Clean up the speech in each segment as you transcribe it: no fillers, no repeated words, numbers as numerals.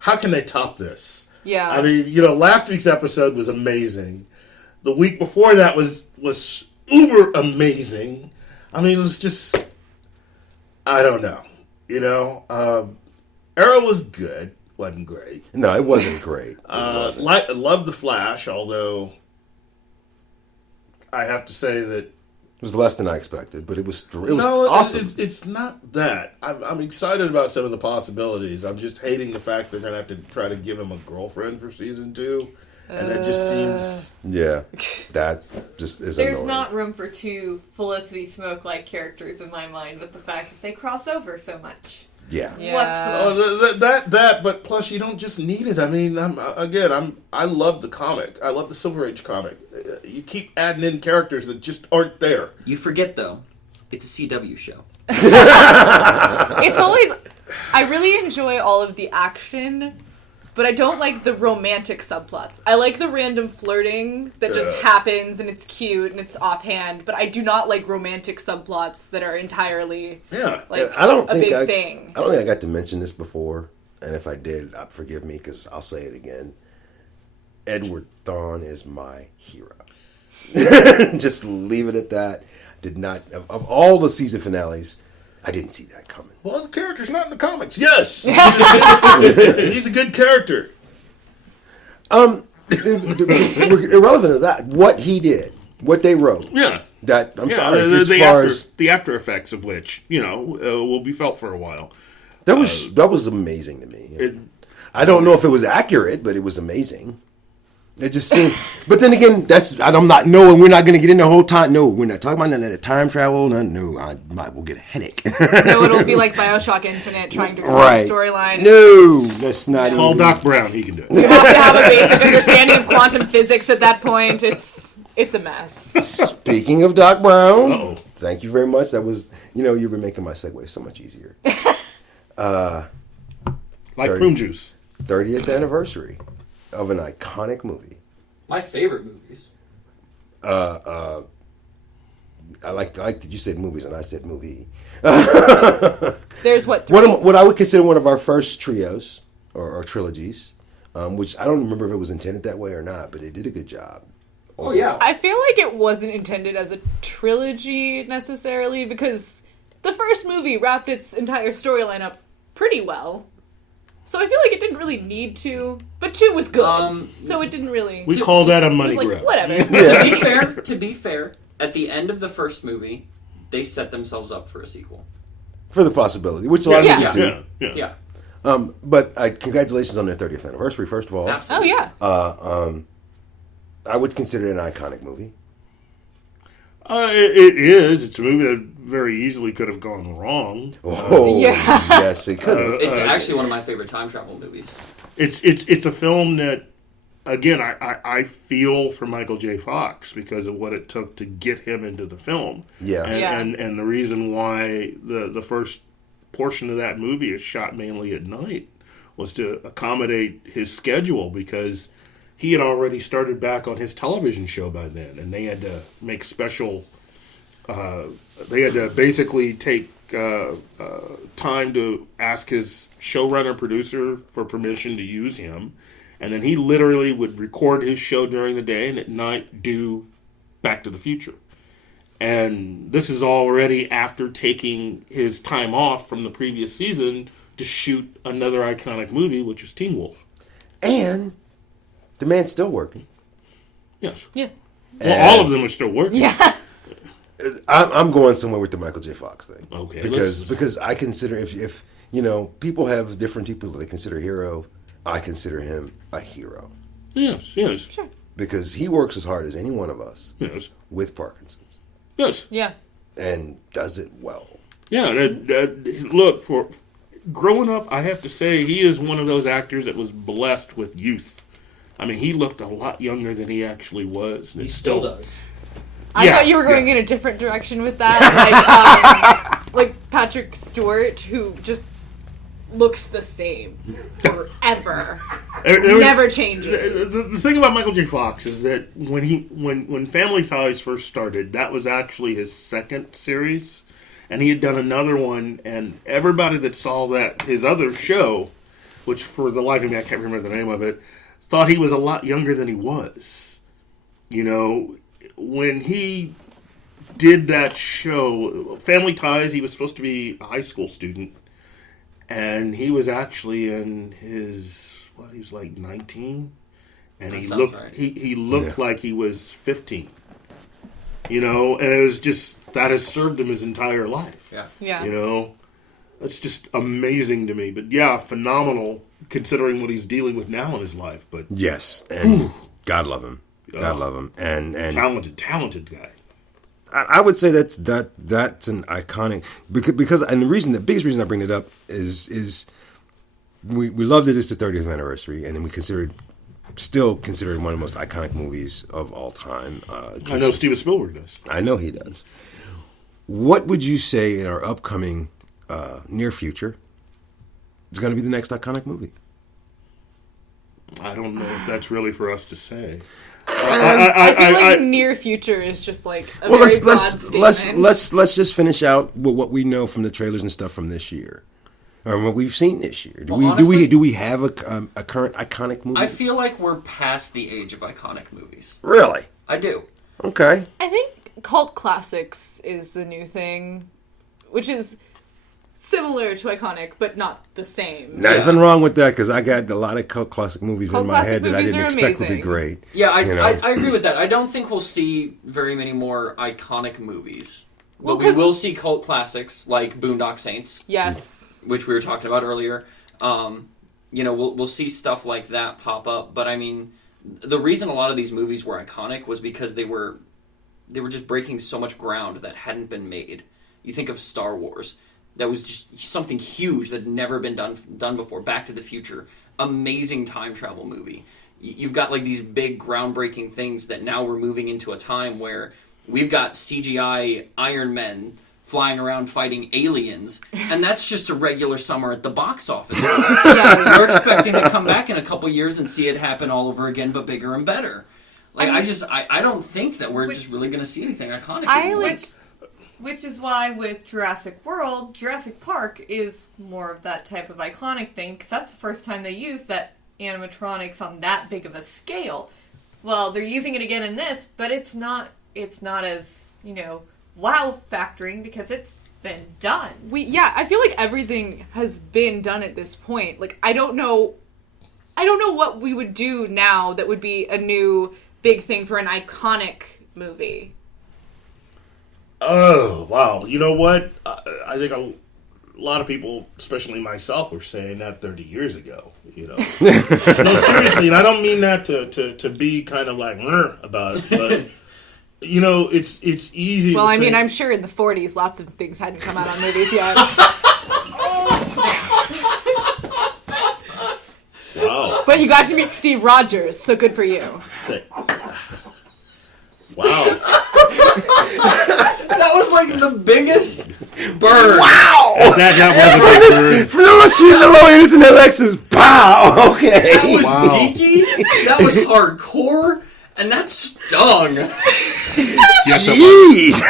how can they top this? Yeah. I mean, last week's episode was amazing. The week before that was uber amazing. I mean, it was just, I don't know. Arrow was good. Wasn't great. No, it wasn't great. Loved The Flash, although I have to say that it was less than I expected, but it was no, awesome. It's not that. I'm excited about some of the possibilities. I'm just hating the fact they're going to have to try to give him a girlfriend for season 2. And that just seems... Yeah, that just is There's annoying. not room for 2 Felicity Smoke-like characters in my mind with the fact that they cross over so much. Yeah. What's that, but plus you don't just need it. I mean, I love the comic. I love the Silver Age comic. You keep adding in characters that just aren't there. You forget, though, it's a CW show. It's always... I really enjoy all of the action, but I don't like the romantic subplots. I like the random flirting that just happens and it's cute and it's offhand, but I do not like romantic subplots that are entirely big thing. I don't think I got to mention this before, and if I did, forgive me because I'll say it again. Edward Thawne is my hero. Just leave it at that. Did not of all the season finales, I didn't see that coming. Well, the character's not in the comics. Yes, he's a good character. Irrelevant of that, what he did, what they wrote. Yeah, that I'm sorry. The after effects of which will be felt for a while. That was amazing to me. I don't know if it was accurate, but it was amazing. It just seemed, but then again, I'm not knowing. We're not going to get into the whole time. No, we're not talking about none of that time travel. No, I will get a headache. No, it'll be like Bioshock Infinite trying to explain the storyline. No, that's not. Call Doc Brown. He can do it. You have to have a basic understanding of quantum physics at that point. It's a mess. Speaking of Doc Brown, Uh-oh. Thank you very much. That was, you've been making my segue so much easier. Like prune juice. 30th anniversary of an iconic movie. My favorite movies. I like that you said movies and I said movie. There's what I would consider one of our first trios or trilogies, which I don't remember if it was intended that way or not, but it did a good job. Oh yeah. I feel like it wasn't intended as a trilogy necessarily because the first movie wrapped its entire storyline up pretty well. So I feel like it didn't really need to, but 2 was good. So it didn't really. We call that a money like, grab. Whatever. To be fair, at the end of the first movie, they set themselves up for a sequel. For the possibility, which a lot of movies do. Yeah. But congratulations on their 30th anniversary, first of all. Absolutely. Oh yeah. I would consider it an iconic movie. It is. It's a movie that very easily could have gone wrong. Yes, it could have. It's actually one of my favorite time travel movies. It's a film that, again, I feel for Michael J. Fox because of what it took to get him into the film. Yeah. And the reason why the first portion of that movie is shot mainly at night was to accommodate his schedule because he had already started back on his television show by then, and they had to make special. They had to basically take time to ask his showrunner producer for permission to use him, and then he literally would record his show during the day and at night do Back to the Future. And this is already after taking his time off from the previous season to shoot another iconic movie, which is Teen Wolf. And the man's still working. Yes. Yeah. Well, all of them are still working. Yeah. I'm going somewhere with the Michael J. Fox thing. Okay. Because I consider if people have different people they consider hero, I consider him a hero. Yes. Sure. Because he works as hard as any one of us. Yes. With Parkinson's. Yes. Yeah. And does it well. Yeah. Look, for growing up, I have to say he is one of those actors that was blessed with youth. I mean, he looked a lot younger than he actually was. He still does. I thought you were going in a different direction with that. Like Patrick Stewart, who just looks the same forever. Never changes. The thing about Michael J. Fox is that when Family Ties first started, that was actually his second series. And he had done another one, and everybody that saw that his other show which for the life of me I can't remember the name of it, thought he was a lot younger than he was. You know, when he did that show, Family Ties, he was supposed to be a high school student, and he was actually in his, he was like 19, and he looked he looked like he was 15. You know, and it was just, that has served him his entire life. Yeah. You know, it's just amazing to me. But yeah, phenomenal considering what he's dealing with now in his life. But yes, and God love him. God love him. And talented guy. I would say that's an iconic, because and the biggest reason I bring it up is we loved it. It's the 30th anniversary, and then we still consider it one of the most iconic movies of all time. I know Steven Spielberg does. I know he does. What would you say in our upcoming near future is going to be the next iconic movie? I don't know if that's really for us to say. I feel like near future is just like a very broad statement. Let's just finish out with what we know from the trailers and stuff from this year, or what we've seen this year. Do we have a current iconic movie? I feel like we're past the age of iconic movies. Really? I do. Okay. I think cult classics is the new thing, which is similar to iconic, but not the same. Nothing wrong with that, because I got a lot of cult classic movies in my head that I didn't expect would be great. Yeah, I agree with that. I don't think we'll see very many more iconic movies. But we will see cult classics like Boondock Saints. Yes. Which we were talking about earlier. You know, we'll see stuff like that pop up. But I mean, the reason a lot of these movies were iconic was because they were just breaking so much ground that hadn't been made. You think of Star Wars. That was just something huge that had never been done before. Back to the Future. Amazing time travel movie. You've got like these big groundbreaking things that now we're moving into a time where we've got CGI Iron Men flying around fighting aliens, and that's just a regular summer at the box office. We're expecting to come back in a couple years and see it happen all over again, but bigger and better. Like, I don't think that we're just really going to see anything iconic anymore. Which is why with Jurassic World, Jurassic Park is more of that type of iconic thing, because that's the first time they used that animatronics on that big of a scale. Well, they're using it again in this, but it's not as, wow factoring, because it's been done. I feel like everything has been done at this point. Like, I don't know what we would do now that would be a new big thing for an iconic movie. Oh, wow. You know what? I think a lot of people, especially myself, were saying that 30 years ago. No, seriously, and I don't mean that to be kind of like about it, but it's easy. Well, I'm sure in the 40s, lots of things hadn't come out on movies yet. Wow! But you got to meet Steve Rogers, so good for you. Wow! That was like the biggest bird. Wow! That was a big bird. From the Sweet Little Innocent Alexis. Pow! Okay. That was geeky. That was hardcore. And that stung. Jeez.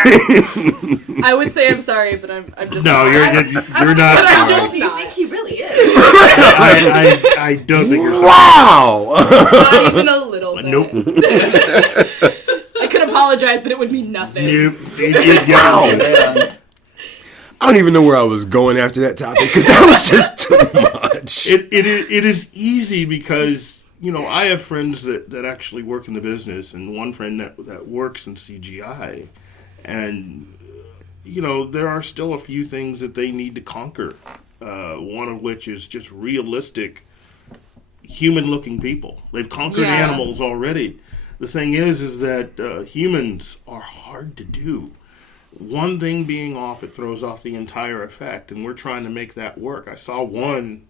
I would say I'm sorry, but I'm just no. not. You're not I sorry. just you think he really is. I don't think you're sorry. Wow. Not even a little bit. Nope. I could apologize, but it would mean nothing. Nope. Wow. I don't even know where I was going after that topic, because that was just too much. It is easy because I have friends that actually work in the business, and one friend that works in CGI, and there are still a few things that they need to conquer. One of which is just realistic, human-looking people. They've conquered animals already. The thing is that humans are hard to do. One thing being off, it throws off the entire effect, and we're trying to make that work. I saw one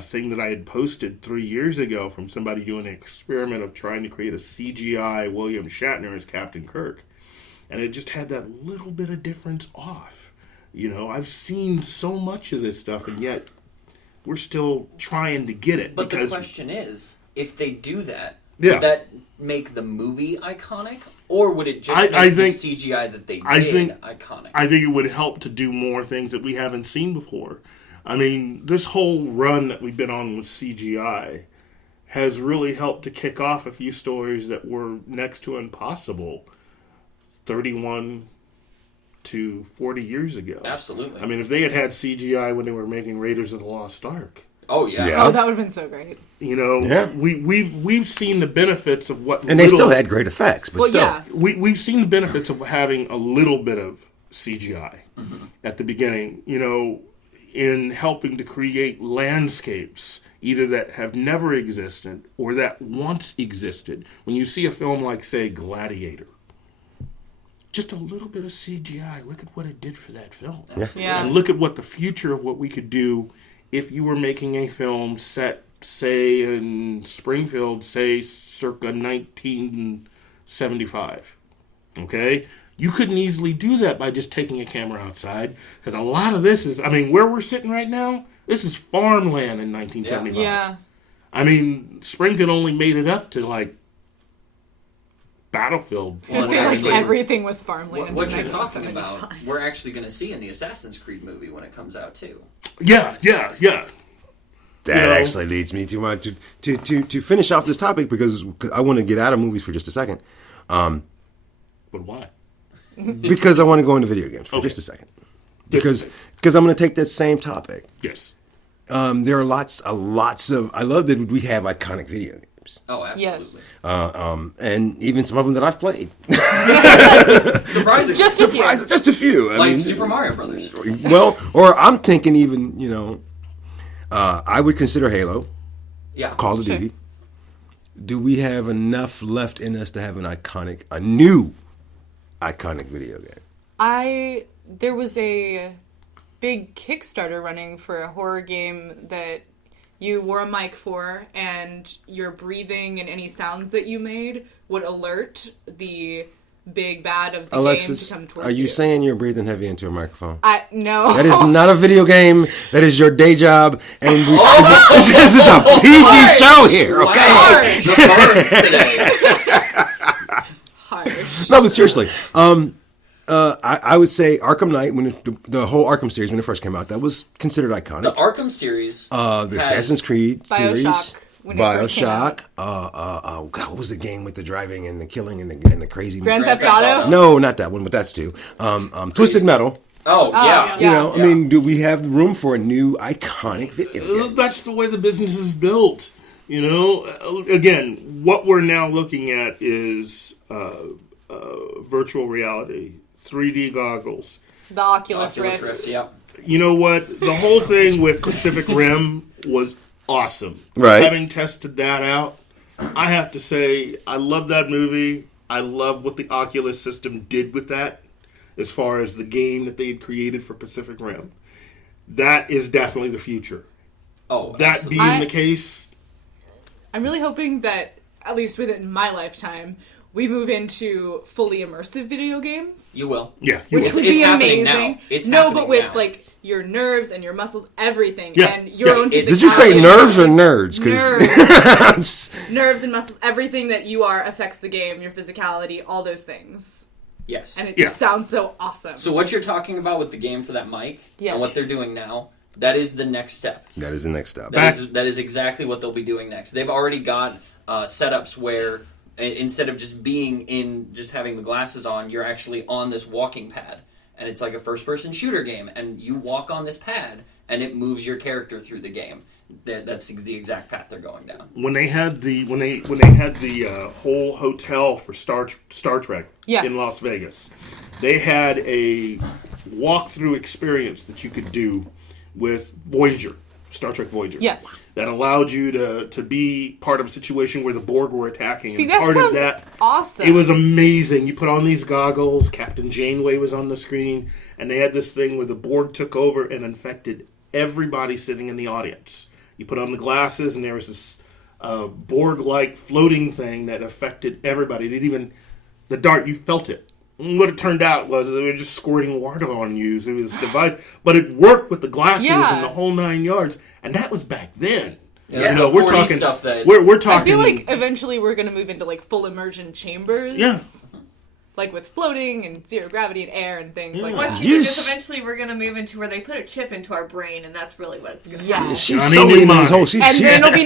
thing that I had posted 3 years ago from somebody doing an experiment of trying to create a CGI William Shatner as Captain Kirk, and it just had that little bit of difference off. I've seen so much of this stuff, and yet we're still trying to get it. But the question is, if they do that, Yeah. would that make the movie iconic, or would it just make the CGI that they did iconic? I think it would help to do more things that we haven't seen before. I mean, this whole run that we've been on with CGI has really helped to kick off a few stories that were next to impossible 31 to 40 years ago. Absolutely. I mean, if they had had CGI when they were making Raiders of the Lost Ark, oh yeah. Yeah. Oh, that would have been so great. you know, Yeah. we've seen the benefits of what And they still had great effects, but Well, still. yeah. we've seen the benefits of having a little bit of CGI at the beginning, you know, in helping to create landscapes either that have never existed or that once existed. When you see a film like, say, Gladiator, just a little bit of CGI, look at what it did for that film. Yeah. And look at what the future of what we could do if you were making a film set, say, in Springfield, say, circa 1975. Okay? You couldn't easily do that by just taking a camera outside, because a lot of this is, I mean, where we're sitting right now, this is farmland in 1975. Yeah. I mean, Springfield only made it up to, like, Battlefield. Just Well, say, like, actually, everything was farmland. What in you're talking 1975. about, we're actually going to see in the Assassin's Creed movie when it comes out too. Yeah. That You know? actually leads me to my to finish off this topic because I want to get out of movies for just a second. But why? Because I want to go into video games for Okay. just a second. Because I'm going to take that same topic. Yes. There are lots of. I love that we have iconic video games, Oh, absolutely. Yes. and even some of them that I've played. Surprisingly. Just a few. Just a few. I like mean, Super Mario Brothers. well, or I'm thinking even I would consider Halo, Yeah. Call of Sure. Duty. Do we have enough left in us to have a new iconic video game? There was a big Kickstarter running for a horror game that you wore a mic for, and your breathing and any sounds that you made would alert the big bad of the game to Alexis, come towards are you saying you're breathing heavy into a microphone? No. That is not a video game. That is your day job, and this is a PG show here, okay? Wow. The birds today. Harsh. No, but seriously, I would say Arkham Knight, the whole Arkham series when it first came out, that was considered The iconic. Arkham series. The has- Assassin's Creed series, BioShock, when it first came BioShock. out. God, what was the game with the driving and the killing and the crazy? Grand Grand Theft Theft Auto? Auto. No, not that one, but that's two. Twisted Metal. Oh, yeah. yeah. You know, Yeah. I mean, do we have room for a new iconic video game? That's the way the business is built. You know, again, what we're now looking at is virtual reality, 3D goggles. The Oculus Oculus Rift. Rift, yeah. You know what? The whole thing with Pacific Rim was awesome. Right. Having tested that out, I have to say, I love that movie. I love what the Oculus system did with that as far as the game that they had created for Pacific Rim. That is definitely the future. Oh, That absolutely. being I- the case, I'm really hoping that, at least within my lifetime, we move into fully immersive video games. You will. yeah. You Which will. would It's be happening amazing. now. It's no, happening but with now. like your nerves and your muscles, everything, Yeah, and your yeah. own. Did you say physicality. nerves or nerds? Nerves. Because Nerves and muscles, everything that you are affects the game. Your physicality, all those things, Yes. and it Yeah. just sounds so awesome. So what you're talking about with the game for that mic Yes. and what they're doing now, that is the next step. that is the next step. That is exactly what they'll be doing next. They've already got setups where instead of just being in, just having the glasses on, you're actually on this walking pad. And it's like a first-person shooter game. And you walk on this pad, and it moves your character through the game. That's the exact path they're going down. When they had the whole hotel for Star Trek Yeah. in Las Vegas, they had a walkthrough experience that you could do with Voyager, Star Trek Voyager. Yeah. That allowed you to be part of a situation where the Borg were attacking. See, and that part sounds of that, awesome. it was amazing. You put on these goggles, Captain Janeway was on the screen, and they had this thing where the Borg took over and infected everybody sitting in the audience. You put on the glasses, and there was this Borg-like floating thing that affected everybody. The dart, you felt it. And what it turned out was they were just squirting water on you. So it was divided, but it worked with the glasses Yeah. and the whole 9 yards, and that was back then. Yeah, You know, the we're 4D talking stuff that- we're I talking. feel like eventually we're going to move into like full immersion chambers. Yeah. like with floating and zero gravity and air and things like Once that. you do this, eventually we're gonna move into where they put a chip into our brain, and that's really what it's gonna happen. She's Johnny so into this Mnemonic. whole. And then it'll be